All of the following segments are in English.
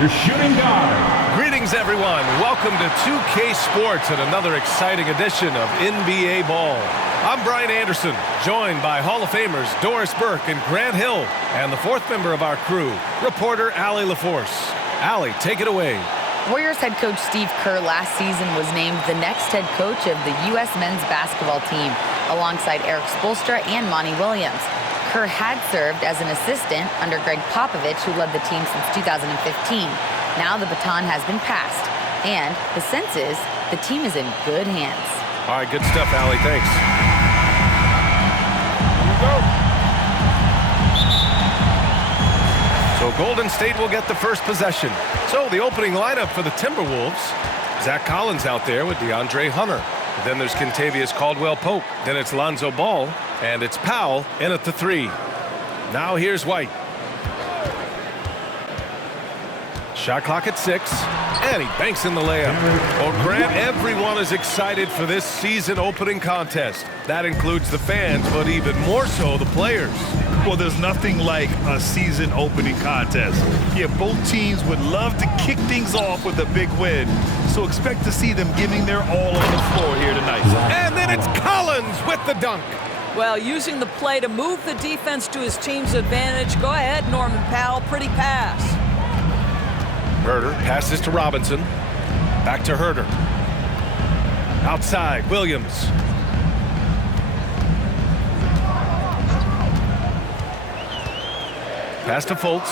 your shooting guard. Greetings, everyone. Welcome to 2K Sports and another exciting edition of NBA Ball. I'm Brian Anderson, joined by Hall of Famers Doris Burke and Grant Hill, and the fourth member of our crew, reporter Allie LaForce. Allie, take it away. Warriors head coach Steve Kerr last season was named the next head coach of the U.S. men's basketball team, alongside Eric Spoelstra and Monty Williams. Kerr had served as an assistant under Greg Popovich, who led the team since 2015. Now the baton has been passed, and the sense is the team is in good hands. All right, good stuff, Allie. Thanks. So Golden State will get the first possession. So the opening lineup for the Timberwolves. Zach Collins out there with DeAndre Hunter. Then there's Kentavious Caldwell-Pope. Then it's Lonzo Ball. And it's Powell in at the three. Now here's White. Shot clock at 6. And he banks in the layup. Well, Grant, everyone is excited for this season opening contest. That includes the fans, but even more so the players. Well, there's nothing like a season opening contest. Yeah, both teams would love to kick things off with a big win. So expect to see them giving their all on the floor here tonight. And then it's Collins with the dunk. Well, using the play to move the defense to his team's advantage. Go ahead, Norman Powell. Pretty pass. Herder passes to Robinson. Back to Herder. Outside, Williams. Pass to Fultz.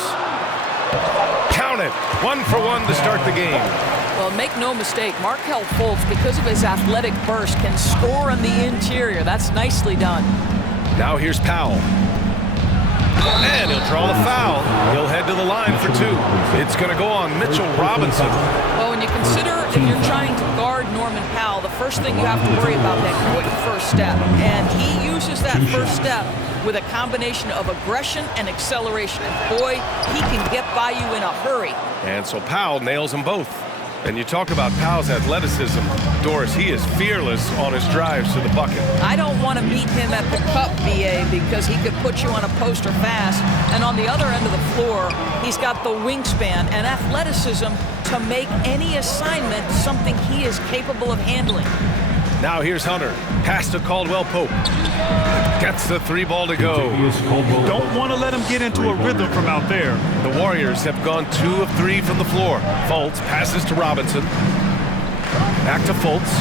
Count it. 1 for 1 to start the game. Well, make no mistake, Markelle Fultz, because of his athletic burst, can score on the interior. That's nicely done. Now here's Powell. And he'll draw the foul. He'll head to the line for 2. It's going to go on Mitchell Robinson. Well, when you consider if you're trying to guard Norman Powell, the first thing you have to worry about is quick first step. And he uses that first step with a combination of aggression and acceleration. And boy, he can get by you in a hurry. And so Powell nails them both. And you talk about Powell's athleticism. Doris, he is fearless on his drives to the bucket. I don't want to meet him at the cup, BA, because he could put you on a poster fast. And on the other end of the floor, he's got the wingspan and athleticism to make any assignment something he is capable of handling. Now here's Hunter. Pass to Caldwell-Pope. Gets the 3 ball to go. Don't want to let him get into a rhythm from out there. The Warriors have gone 2 of 3 from the floor. Fultz passes to Robinson. Back to Fultz.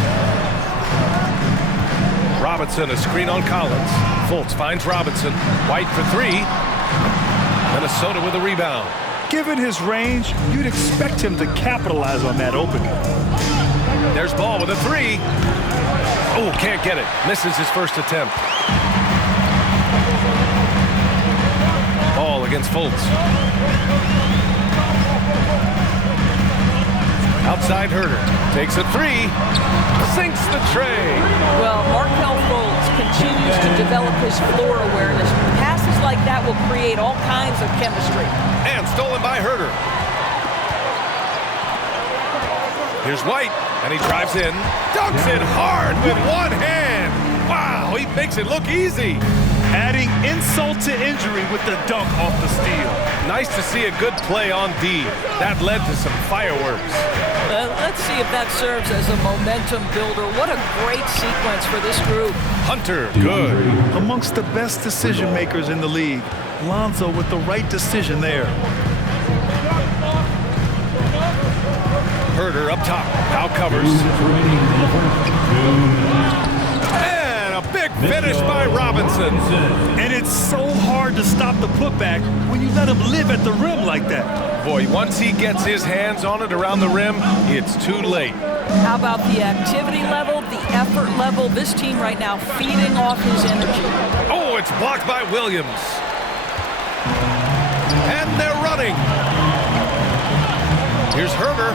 Robinson, a screen on Collins. Fultz finds Robinson. White for 3. Minnesota with a rebound. Given his range, you'd expect him to capitalize on that opening. There's Ball with a 3. Oh, can't get it. Misses his first attempt. Ball against Fultz. Outside Herder. Takes a 3. Sinks the tray. Well, Markelle Fultz continues to develop his floor awareness. Passes like that will create all kinds of chemistry. And stolen by Herder. Here's White, and he drives in. Dunks it hard with one hand. Wow, he makes it look easy. Adding insult to injury with the dunk off the steal. Nice to see a good play on D. That led to some fireworks. Let's see if that serves as a momentum builder. What a great sequence for this group. Hunter, good. Amongst the best decision makers in the league. Lonzo with the right decision there. Herder up top. Now covers. And a big finish by Robinson. And it's so hard to stop the putback when you let him live at the rim like that. Boy, once he gets his hands on it around the rim, it's too late. How about the activity level, the effort level? This team right now feeding off his energy. Oh, it's blocked by Williams. And they're running. Here's Herder.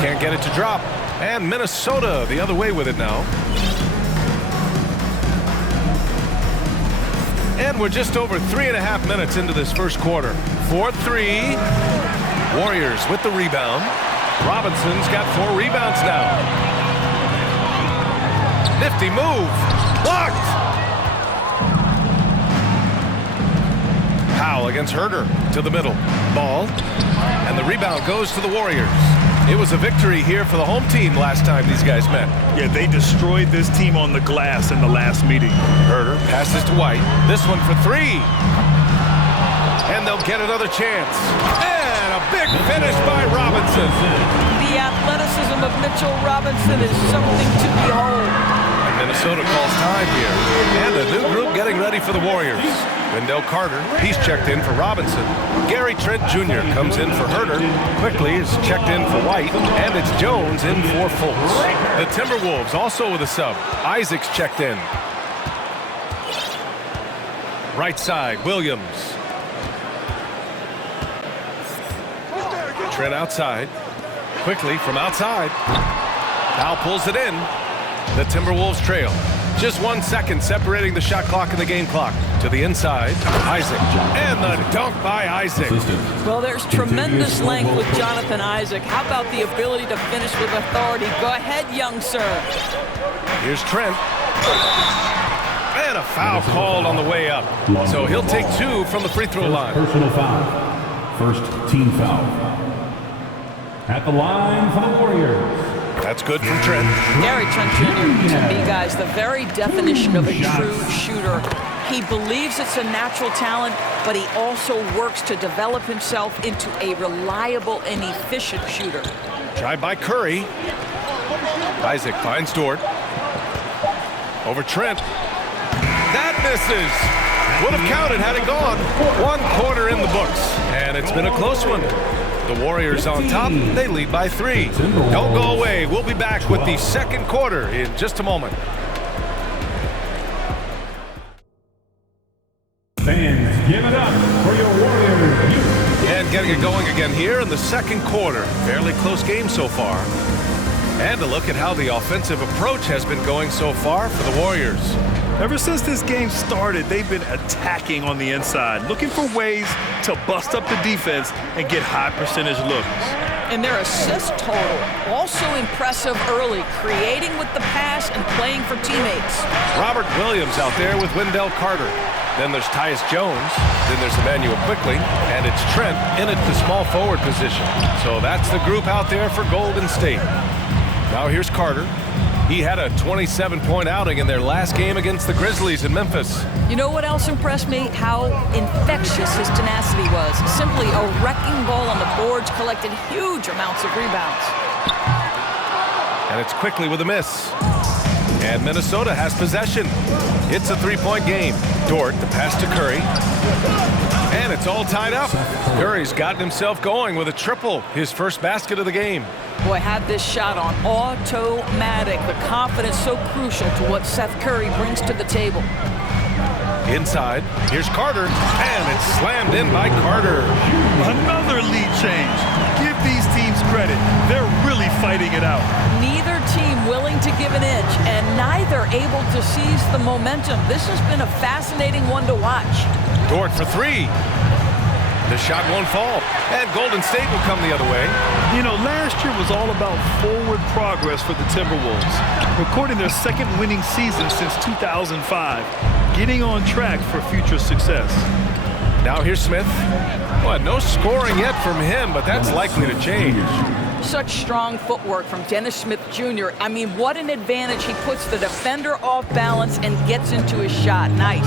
Can't get it to drop. And Minnesota the other way with it now. And we're just over 3.5 minutes into this first quarter. 4-3. Warriors with the rebound. Robinson's got 4 rebounds now. Nifty move. Blocked. Powell against Herder to the middle. Ball. And the rebound goes to the Warriors. It was a victory here for the home team last time these guys met. Yeah, they destroyed this team on the glass in the last meeting. Herter passes to White. This one for three. And they'll get another chance. And a big finish by Robinson. The athleticism of Mitchell Robinson is something to behold. And Minnesota calls time here. And a new group getting ready for the Warriors. Wendell Carter, he's checked in for Robinson. Gary Trent Jr. comes in for Herter. Quickly is checked in for White. And it's Jones in for Fultz. The Timberwolves also with a sub. Isaac's checked in. Right side, Williams. Trent outside. Quickly from outside. Now pulls it in. The Timberwolves trail. Just 1 second separating the shot clock and the game clock. To the inside, Isaac. And the dunk by Isaac. Well, there's tremendous length with Jonathan Isaac. How about the ability to finish with authority? Go ahead, young sir. Here's Trent. And a foul called on the way up. So he'll take 2 from the free throw line. Personal foul. First team foul. At the line for the Warriors. That's good from Trent. Gary Trent Jr., to me, guys, the very definition of a true shooter. He believes it's a natural talent, but he also works to develop himself into a reliable and efficient shooter. Drive by Curry. Isaac finds Dort. Over Trent. That misses. Would have counted had it gone. 1 quarter in the books. And it's been a close one. The Warriors on top. They lead by 3. Don't go away. We'll be back with the second quarter in just a moment. Fans, give it up for your Warriors. And getting it going again here in the second quarter. Fairly close game so far. And a look at how the offensive approach has been going so far for the Warriors. Ever since this game started, they've been attacking on the inside, looking for ways to bust up the defense and get high percentage looks. And their assist total, also impressive early, creating with the pass and playing for teammates. Robert Williams out there with Wendell Carter. Then there's Tyus Jones. Then there's Emmanuel Quickley. And it's Trent in at the small forward position. So that's the group out there for Golden State. Now here's Carter. He had a 27-point outing in their last game against the Grizzlies in Memphis. You know what else impressed me? How infectious his tenacity was. Simply a wrecking ball on the boards, collected huge amounts of rebounds. And it's Quickley with a miss. And Minnesota has possession. It's a 3-point game. Dort, the pass to Curry. And it's all tied up. Curry's gotten himself going with a triple, his first basket of the game. Boy, had this shot on automatic. The confidence so crucial to what Seth Curry brings to the table. Inside, here's Carter, and it's slammed in by Carter. Another lead change. Give these teams credit. They're really fighting it out. Neither team willing to give an inch, and neither able to seize the momentum. This has been a fascinating one to watch. Dort for 3. The shot won't fall, and Golden State will come the other way. You know, last year was all about forward progress for the Timberwolves, recording their second winning season since 2005, getting on track for future success. Now here's Smith. Well, no scoring yet from him, but that's likely to change. Such strong footwork from Dennis Smith Jr. I mean, what an advantage. He puts the defender off balance and gets into his shot. Nice.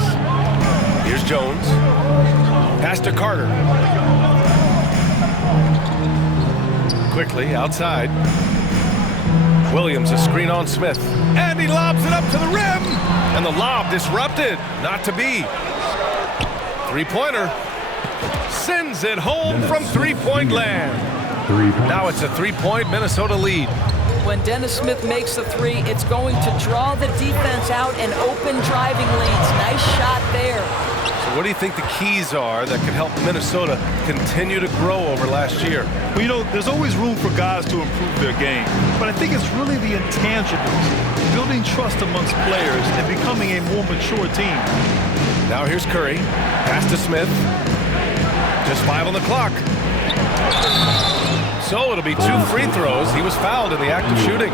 Here's Jones. Pass to Carter. Quickly outside. Williams a screen on Smith. And he lobs it up to the rim. And the lob disrupted. Not to be. Three-pointer. Sends it home from three-point land. Now it's a 3-point Minnesota lead. When Dennis Smith makes the 3, it's going to draw the defense out and open driving lanes. Nice shot there. So what do you think the keys are that can help Minnesota continue to grow over last year? Well, you know, there's always room for guys to improve their game, but I think it's really the intangibles, building trust amongst players and becoming a more mature team. Now here's Curry. Pass to Smith. Just 5 on the clock. So it'll be 2 free throws. He was fouled in the act of shooting.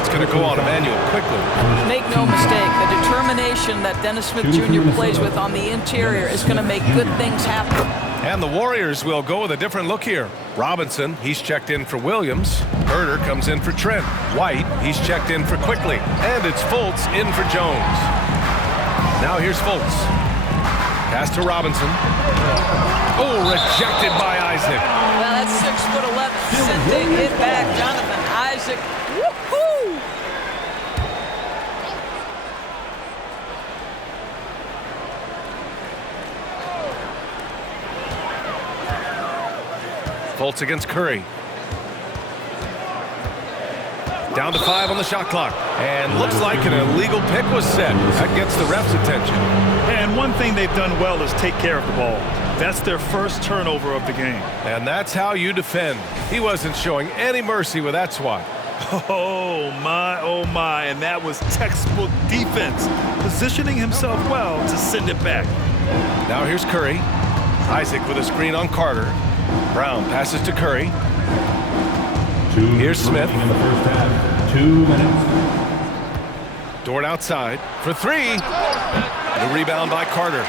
It's going to go on Emmanuel Quickley. Make no mistake, the determination combination that Dennis Smith Jr. plays with on the interior is going to make good things happen. And the Warriors will go with a different look here. Robinson, he's checked in for Williams. Herter comes in for Trent. White, he's checked in for Quickly. And it's Fultz in for Jones. Now here's Fultz. Pass to Robinson. Oh, rejected by Isaac. Well, that's 6'11", sending it back. Jonathan Isaac. Woohoo! Fultz against Curry. Down to 5 on the shot clock. And looks like an illegal pick was set. That gets the ref's attention. And one thing they've done well is take care of the ball. That's their first turnover of the game. And that's how you defend. He wasn't showing any mercy with that swat. Oh my, and that was textbook defense. Positioning himself well to send it back. Now here's Curry. Isaac with a screen on Carter. Brown passes to Curry. Here's Smith. In the first half, 2 minutes. Dort outside for 3. The rebound by Carter.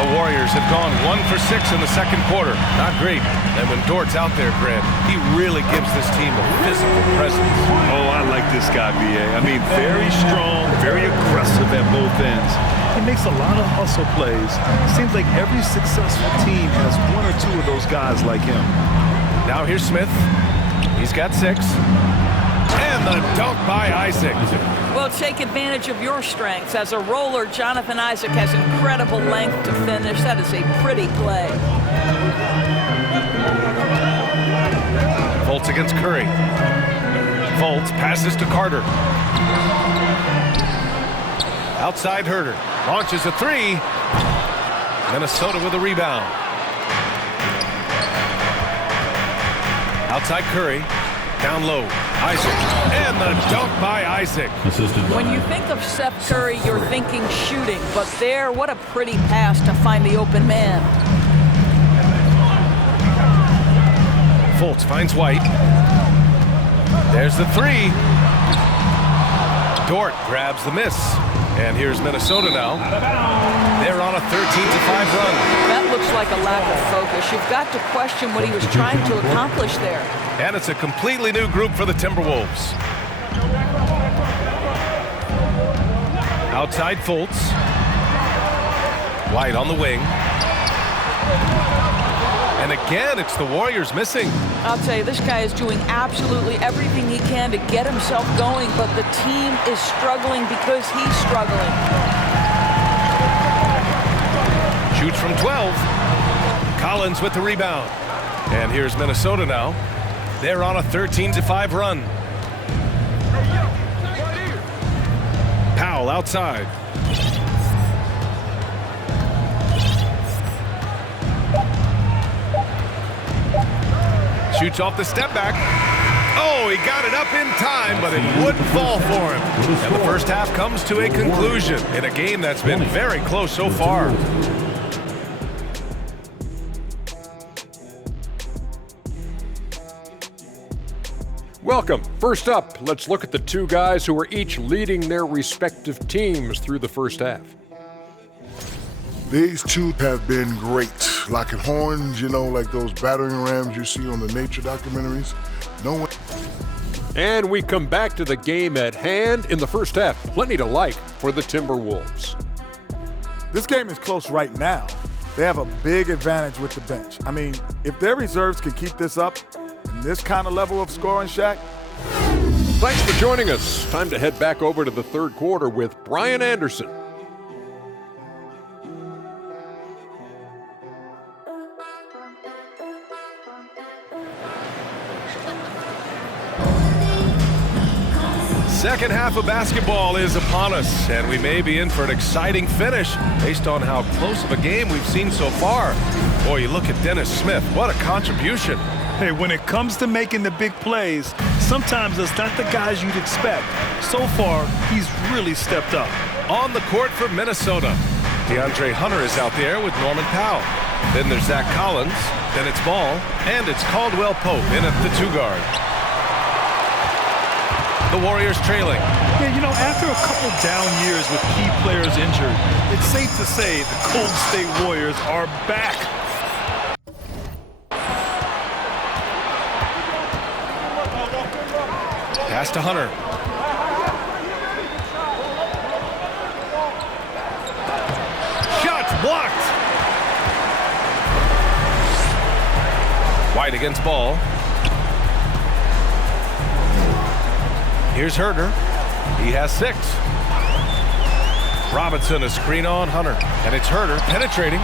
The Warriors have gone 1 for 6 in the second quarter. Not great. And when Dort's out there, Grant, he really gives this team a physical presence. Oh, I like this guy, B.A. I mean, very strong, very aggressive at both ends. He makes a lot of hustle plays. Seems like every successful team has 1 or 2 of those guys like him. Now here's Smith. He's got 6. And the dunk by Isaac. Well, take advantage of your strengths. As a roller, Jonathan Isaac has incredible length to finish. That is a pretty play. Fultz against Curry. Fultz passes to Carter. Outside Herter. Launches a 3. Minnesota with a rebound. Outside Curry. Down low. Isaac. And the dunk by Isaac. When you think of Steph Curry, you're thinking shooting. But there, what a pretty pass to find the open man. Fultz finds White. There's the 3. Dort grabs the miss. And here's Minnesota now. They're on a 13-5 run. That looks like a lack of focus. You've got to question what he was trying to accomplish there. And it's a completely new group for the Timberwolves. Outside Fultz. White on the wing. And again, it's the Warriors missing. I'll tell you, this guy is doing absolutely everything he can to get himself going, but the team is struggling because he's struggling. Shoots from 12. Collins with the rebound. And here's Minnesota now. They're on a 13-5 run. Powell outside. Shoots off the step back. Oh, he got it up in time, but it wouldn't fall for him. And the first half comes to a conclusion in a game that's been very close so far. Welcome. First up, let's look at the 2 guys who are each leading their respective teams through the first half. These 2 have been great. Locking horns, you know, like those battering rams you see on the nature documentaries. No one. And we come back to the game at hand in the first half. Plenty to like for the Timberwolves. This game is close right now. They have a big advantage with the bench. I mean, if their reserves can keep this up, and this kind of level of scoring, Shaq. Thanks for joining us. Time to head back over to the third quarter with Brian Anderson. Second half of basketball is upon us, and we may be in for an exciting finish based on how close of a game we've seen so far. Boy, you look at Dennis Smith. What a contribution. Hey, when it comes to making the big plays, sometimes it's not the guys you'd expect. So far, he's really stepped up. On the court for Minnesota, DeAndre Hunter is out there with Norman Powell. Then there's Zach Collins, then it's Ball, and it's Caldwell Pope in at the 2 guard. the Warriors trailing. Yeah, you know, after a couple down years with key players injured, it's safe to say the Golden State Warriors are back. Pass to Hunter. Shots blocked. White against Ball. Here's Herter. He has 6. Robinson a screen on Hunter. And it's Herter penetrating.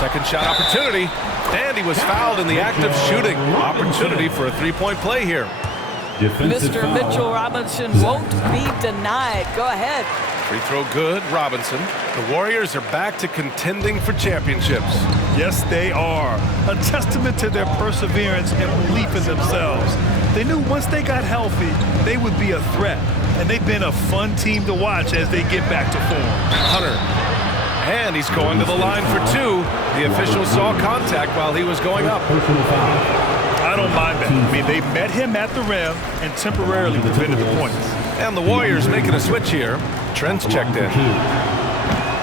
Second shot opportunity. And he was fouled in the act of shooting. Opportunity for a three-point play here. Mr. Mitchell Robinson won't be denied. Go ahead. Free throw good, Robinson. The Warriors are back to contending for championships. Yes, they are. A testament to their perseverance and belief in themselves. They knew once they got healthy, they would be a threat. And they've been a fun team to watch as they get back to form. Hunter. And he's going to the line for 2. The official saw contact while he was going up. I don't mind that. I mean, they met him at the rim and temporarily prevented the points. And the Warriors making a switch here. Trent's checked in.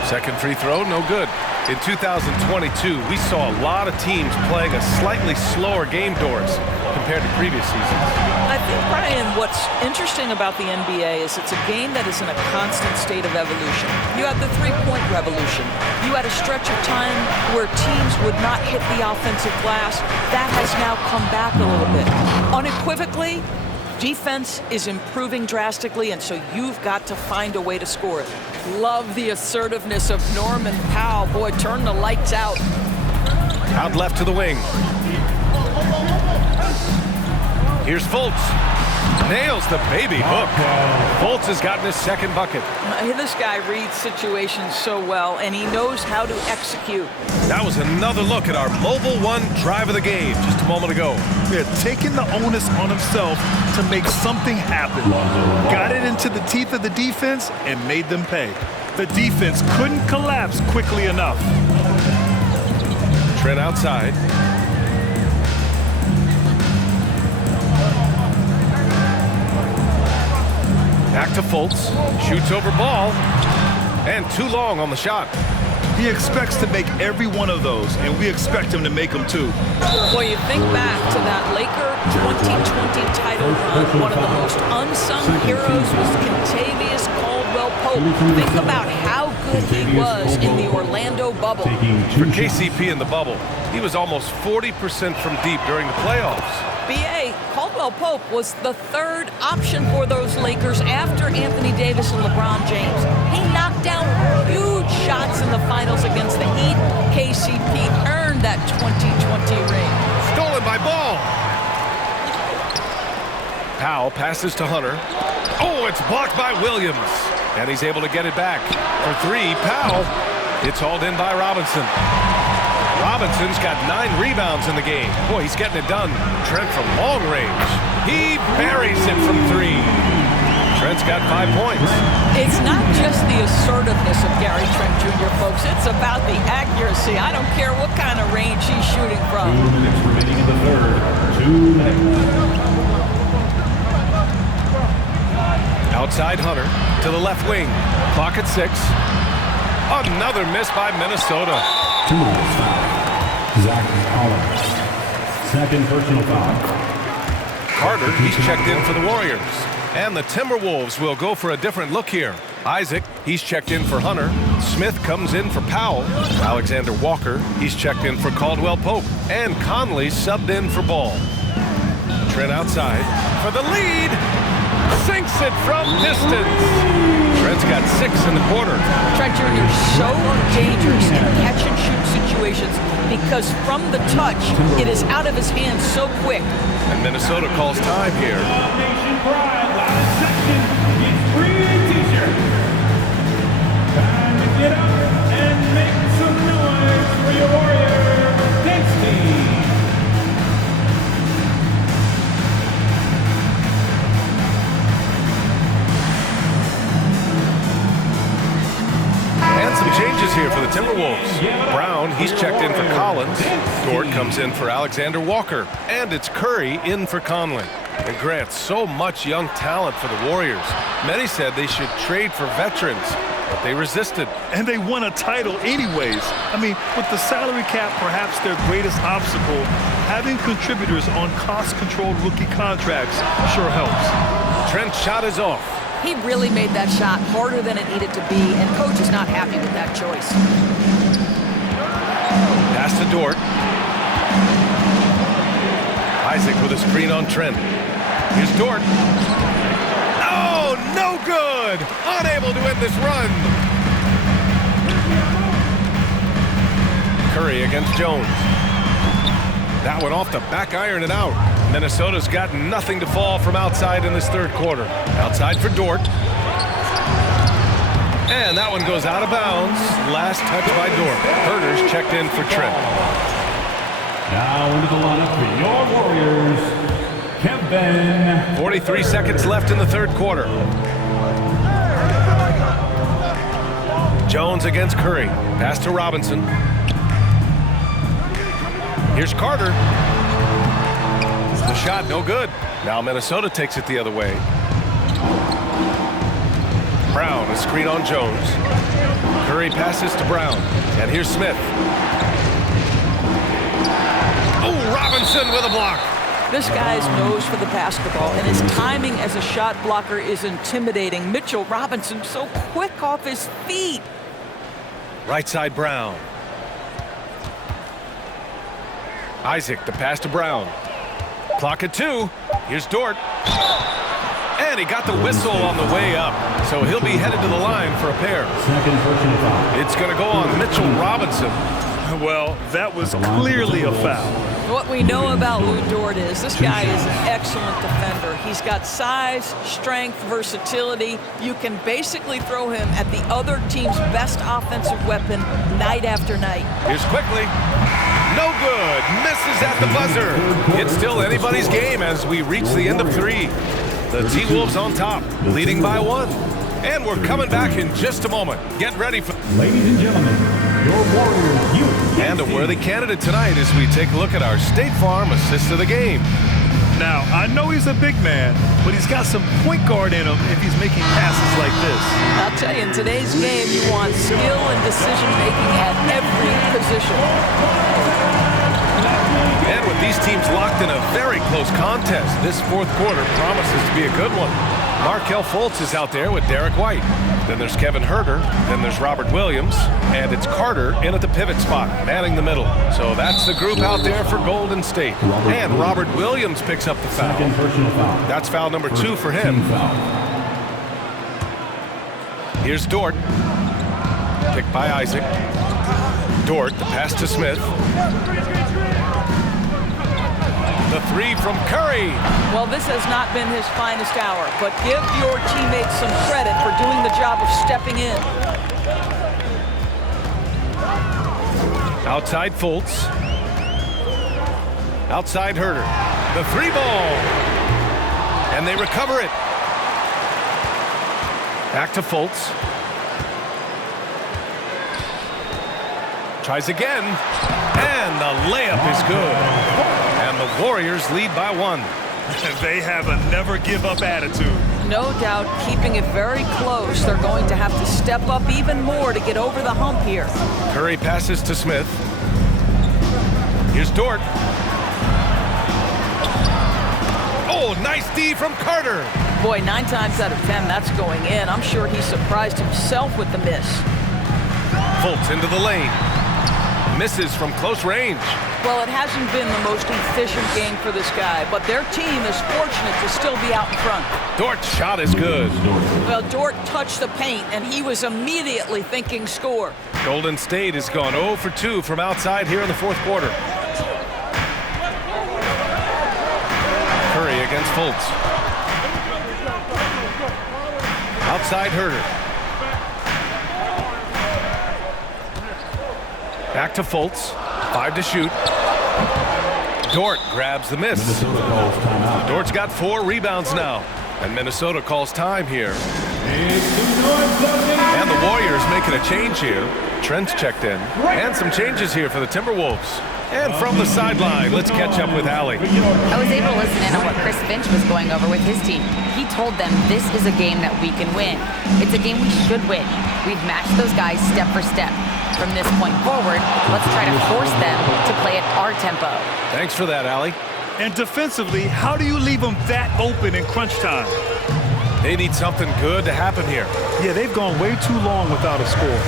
Second free throw, no good. In 2022, we saw a lot of teams playing a slightly slower game, Doris, compared to previous seasons. I think, Brian, what's interesting about the NBA is it's a game that is in a constant state of evolution. You had the three-point revolution. You had a stretch of time where teams would not hit the offensive glass. That has now come back a little bit. Unequivocally, defense is improving drastically, and so you've got to find a way to score it. Love the assertiveness of Norman Powell. Boy, turn the lights out. Out left to the wing. Here's Fultz. Nails the baby hook. Fultz has gotten his second bucket. This guy reads situations so well, and he knows how to execute. That was another look at our Mobile One drive of the game just a moment ago. Yeah, taking the onus on himself to make something happen. Got it into the teeth of the defense and made them pay. The defense couldn't collapse quickly enough. Trent outside. Back to Fultz. Shoots over Ball. And too long on the shot. He expects to make every one of those, and we expect him to make them too. Well, you think back to that Laker 2020 title run. One of the most unsung heroes was Kentavious Caldwell-Pope. Think about how good he was in the Orlando bubble. For KCP in the bubble, he was almost 40% from deep during the playoffs. B.A. Caldwell-Pope was the third option for those Lakers after Anthony Davis and LeBron James. He knocked down huge shots in the finals against the Heat. KCP earned that 2020 ring. Stolen by Ball. Powell passes to Hunter. Oh, it's blocked by Williams. And he's able to get it back. For 3, Powell. It's hauled in by Robinson. Robinson's got 9 rebounds in the game. Boy, he's getting it done. Trent from long range. He buries it from 3. Trent's got 5 points. It's not just the assertiveness of Gary Trent Jr., folks. It's about the accuracy. I don't care what kind of range he's shooting from. 2 minutes remaining in the third. 2 minutes. Outside Hunter to the left wing. Clock at 6. Another miss by Minnesota. 2 minutes foul. Zach Collins. Second personal foul. Carter, he's checked in for the Warriors. And the Timberwolves will go for a different look here. Isaac, he's checked in for Hunter. Smith comes in for Powell. Alexander Walker, he's checked in for Caldwell-Pope. And Conley subbed in for Ball. Trent outside for the lead. Sinks it from distance. Trent's got 6 in the quarter. Trent Jr. so dangerous in catch-and-shoot situations because from the touch, it is out of his hands so quick. And Minnesota calls time here. Nation pride, last section is free t-shirt. Time to get up and make some noise for your Warrior dance team. And some changes here for the Timberwolves. Brown, he's checked in for Collins. Dort comes in for Alexander Walker. And it's Curry in for Conley. And Grant, so much young talent for the Warriors. Many said they should trade for veterans, but they resisted. And they won a title anyways. I mean, with the salary cap perhaps their greatest obstacle, having contributors on cost-controlled rookie contracts sure helps. Trent's shot is off. He really made that shot harder than it needed to be, and coach is not happy with that choice. Pass to Dort. Isaac with a screen on Trent. Here's Dort. Oh, no good! Unable to end this run. Curry against Jones. That one off the back iron and out. Minnesota's got nothing to fall from outside in this third quarter. Outside for Dort. And that one goes out of bounds. Last touch by Dort. Herter's checked in for Trent. Now into the lineup for your Warriors, Kevin. 43 seconds left in the third quarter. Jones against Curry. Pass to Robinson. Here's Carter. The shot no good. Now Minnesota takes it the other way. Brown, a screen on Jones. Curry passes to Brown. And here's Smith. Oh, Robinson with a block. This guy's nose for the basketball, and his timing as a shot blocker is intimidating. Mitchell Robinson so quick off his feet. Right side Brown. Isaac, the pass to Brown. Clock at 2. Here's Dort. And he got the whistle on the way up. So he'll be headed to the line for a pair. Second personal foul. It's going to go on Mitchell Robinson. Well, that was clearly a foul. What we know about Lou Dort is this guy is an excellent defender. He's got size, strength, versatility. You can basically throw him at the other team's best offensive weapon night after night. Here's quickly. No good. Misses at the buzzer. It's still anybody's game as we reach the end of 3. The T-Wolves on top, leading by 1. And we're coming back in just a moment. Get ready for... Ladies and gentlemen, your Warriors youth. And a worthy candidate tonight as we take a look at our State Farm assist of the game. Now, I know he's a big man, but he's got some point guard in him if he's making passes like this. I'll tell you, in today's game, you want skill and decision-making at every position. And with these teams locked in a very close contest, this fourth quarter promises to be a good one. Markelle Fultz is out there with Derek White. Then there's Kevin Herter. Then there's Robert Williams. And it's Carter in at the pivot spot, manning the middle. So that's the group out there for Golden State. And Robert Williams picks up the foul. Second personal foul. That's foul number 2 for him. Here's Dort. Picked by Isaac. Dort, the pass to Smith. The 3 from Curry. Well, this has not been his finest hour, but give your teammates some credit for doing the job of stepping in. Outside Fultz. Outside Herter. The 3 ball. And they recover it. Back to Fultz. Tries again. And the layup is good. And the Warriors lead by 1. They have a never-give-up attitude. No doubt, keeping it very close. They're going to have to step up even more to get over the hump here. Curry passes to Smith. Here's Dort. Oh, nice D from Carter. Boy, 9 times out of 10, that's going in. I'm sure he surprised himself with the miss. Fultz into the lane. Misses from close range. Well, it hasn't been the most efficient game for this guy, but their team is fortunate to still be out in front. Dort's shot is good. Well, Dort touched the paint, and he was immediately thinking score. Golden State has gone 0 for 2 from outside here in the fourth quarter. Curry against Fultz. Outside Herter. Back to Fultz. 5 to shoot. Dort grabs the miss. Dort's got 4 rebounds now. And Minnesota calls time here. And the Warriors make making a change here. Trent's checked in. And some changes here for the Timberwolves. And from the sideline, let's catch up with Allie. I was able to listen in on what Chris Finch was going over with his team. He told them this is a game that we can win. It's a game we should win. We've matched those guys step for step. From this point forward, let's try to force them to play at our tempo. Thanks for that, Allie. And defensively, how do you leave them that open in crunch time? They need something good to happen here. Yeah, they've gone way too long without a score.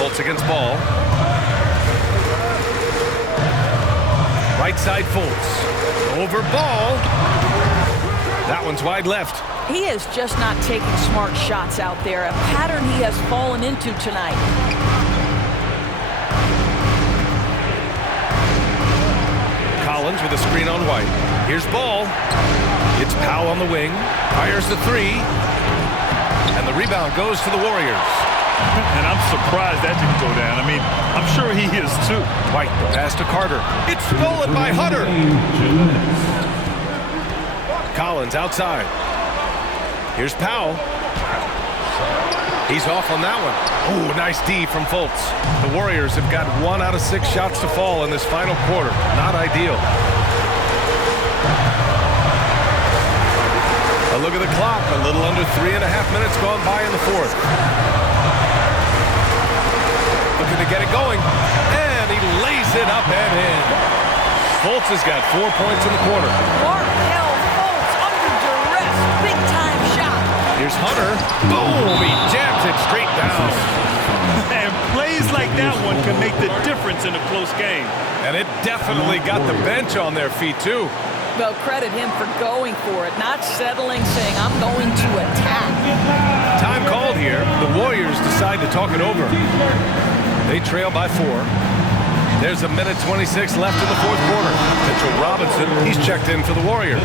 Fultz against Ball. Right side Fultz. Over Ball. That one's wide left. He is just not taking smart shots out there, a pattern he has fallen into tonight. Collins with a screen on White. Here's Ball. It's Powell on the wing. Fires the three. And the rebound goes to the Warriors. And I'm surprised that didn't go down. I mean, I'm sure he is too. White, the pass to Carter. It's stolen by Hunter. Collins outside. Here's Powell. He's off on that one. Ooh, nice D from Fultz. The Warriors have got 1 out of 6 shots to fall in this final quarter. Not ideal. A look at the clock. A little under 3.5 minutes gone by in the fourth. Looking to get it going. And he lays it up and in. Fultz has got 4 points in the quarter. Markel Fultz under duress. Big time shot. Here's Hunter. Boom! He jams it straight down. And plays like that one can make the difference in a close game. And it definitely got the bench on their feet, too. Well, credit him for going for it, not settling, saying, I'm going to attack. Time called here. The Warriors decide to talk it over. They trail by 4. There's 1:26 left in the fourth quarter. Mitchell Robinson, he's checked in for the Warriors.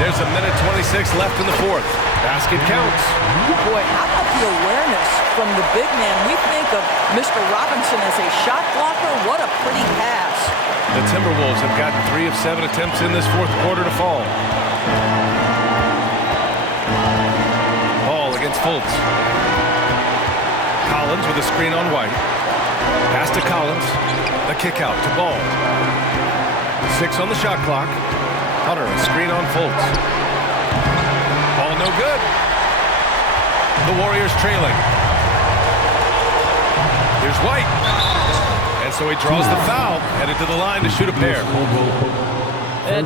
There's 1:26 left in the fourth. Basket counts. Boy, how about the awareness from the big man? We think of Mr. Robinson as a shot blocker. What a pretty pass. The Timberwolves have gotten 3 of 7 attempts in this fourth quarter to fall. Ball against Fultz. Collins with a screen on White. Pass to Collins. The kick out to Ball. 6 on the shot clock. Hunter, a screen on Fultz. Ball no good. The Warriors trailing. Here's White. And so he draws the foul, headed to the line to shoot a pair.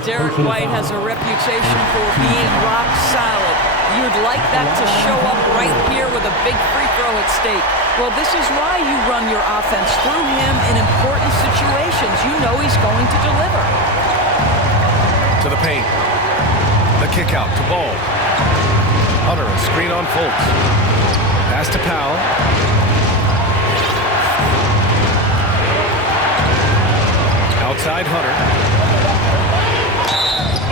Derek White has a reputation for being rock solid. You'd like that to show up right here with a big free throw at stake. Well, this is why you run your offense through him in important situations. You know he's going to deliver. To the paint. The kick out to Ball. Hunter, a screen on Fultz. Pass to Powell. Outside Hunter.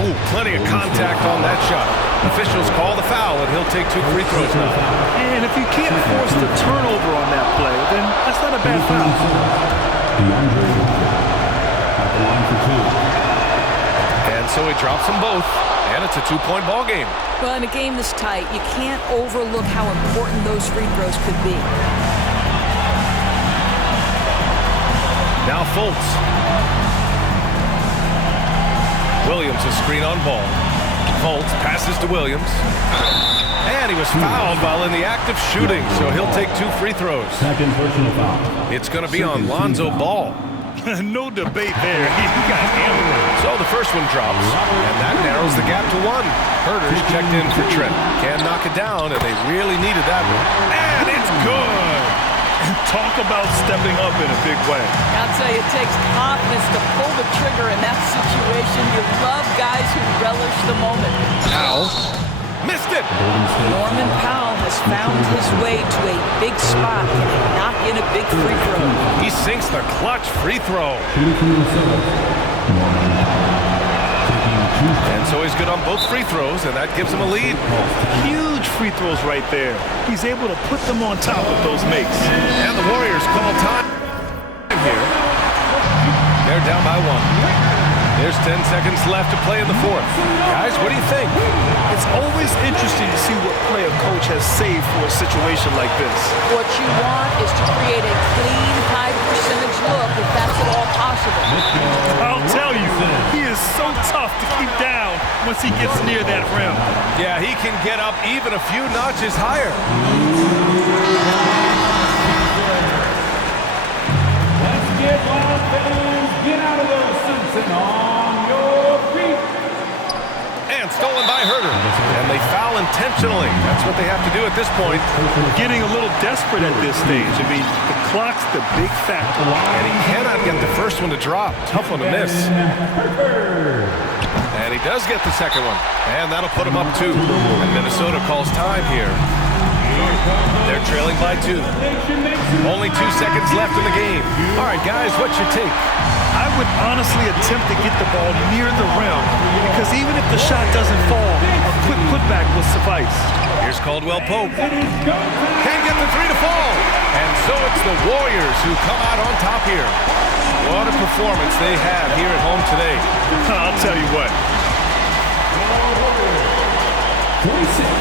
Oh, plenty of contact on that shot. Officials call the foul, and he'll take 2 free throws now. And if you can't force the turnover on that play, then that's not a bad foul. And so he drops them both, and it's a 2-point ball game. Well, in a game this tight, you can't overlook how important those free throws could be. Now Fultz. Williams, a screen on Ball. Fultz passes to Williams. And he was fouled while in the act of shooting, so he'll take 2 free throws. Second personal foul. It's going to be on Lonzo Ball. No debate there. He got hammered. So the first one drops, and that narrows the gap to 1. Herter's checked in for Trent. Can't knock it down, and they really needed that one. And it's good! And talk about stepping up in a big way. I'll tell you, it takes confidence to pull the trigger in that situation. You love guys who relish the moment. Powell missed it! Norman Powell has found his way to a big spot and knock in a big free throw. He sinks the clutch free throw. And so he's good on both free throws, and that gives him a lead. Huge free throws right there. He's able to put them on top of those makes. And the Warriors call time here. They're down by 1. There's There's 10 seconds left to play in the fourth. Guys, what do you think? It's always interesting to see what play a coach has saved for a situation like this. What you want is to create a clean, high percentage look if that's at all possible. I'll tell you, he is so tough to keep down once he gets near that rim. Yeah, he can get up even a few notches higher. Let's get wild fans. Get out of those seats and on your feet. And stolen by Herter. And they foul intentionally. That's what they have to do at this point. Getting a little desperate at this stage. I mean, the clock's the big factor. And he cannot get the first one to drop. Tough one to miss. And he does get the second one. And that'll put him up 2. And Minnesota calls time here. They're trailing by 2. Only 2 seconds left in the game. All right, guys, what's your take? I would honestly attempt to get the ball near the rim because even if the shot doesn't fall, a quick putback will suffice. Here's Caldwell Pope. Can't get the 3 to fall. And so it's the Warriors who come out on top here. What a performance they had here at home today. I'll tell you what. 46.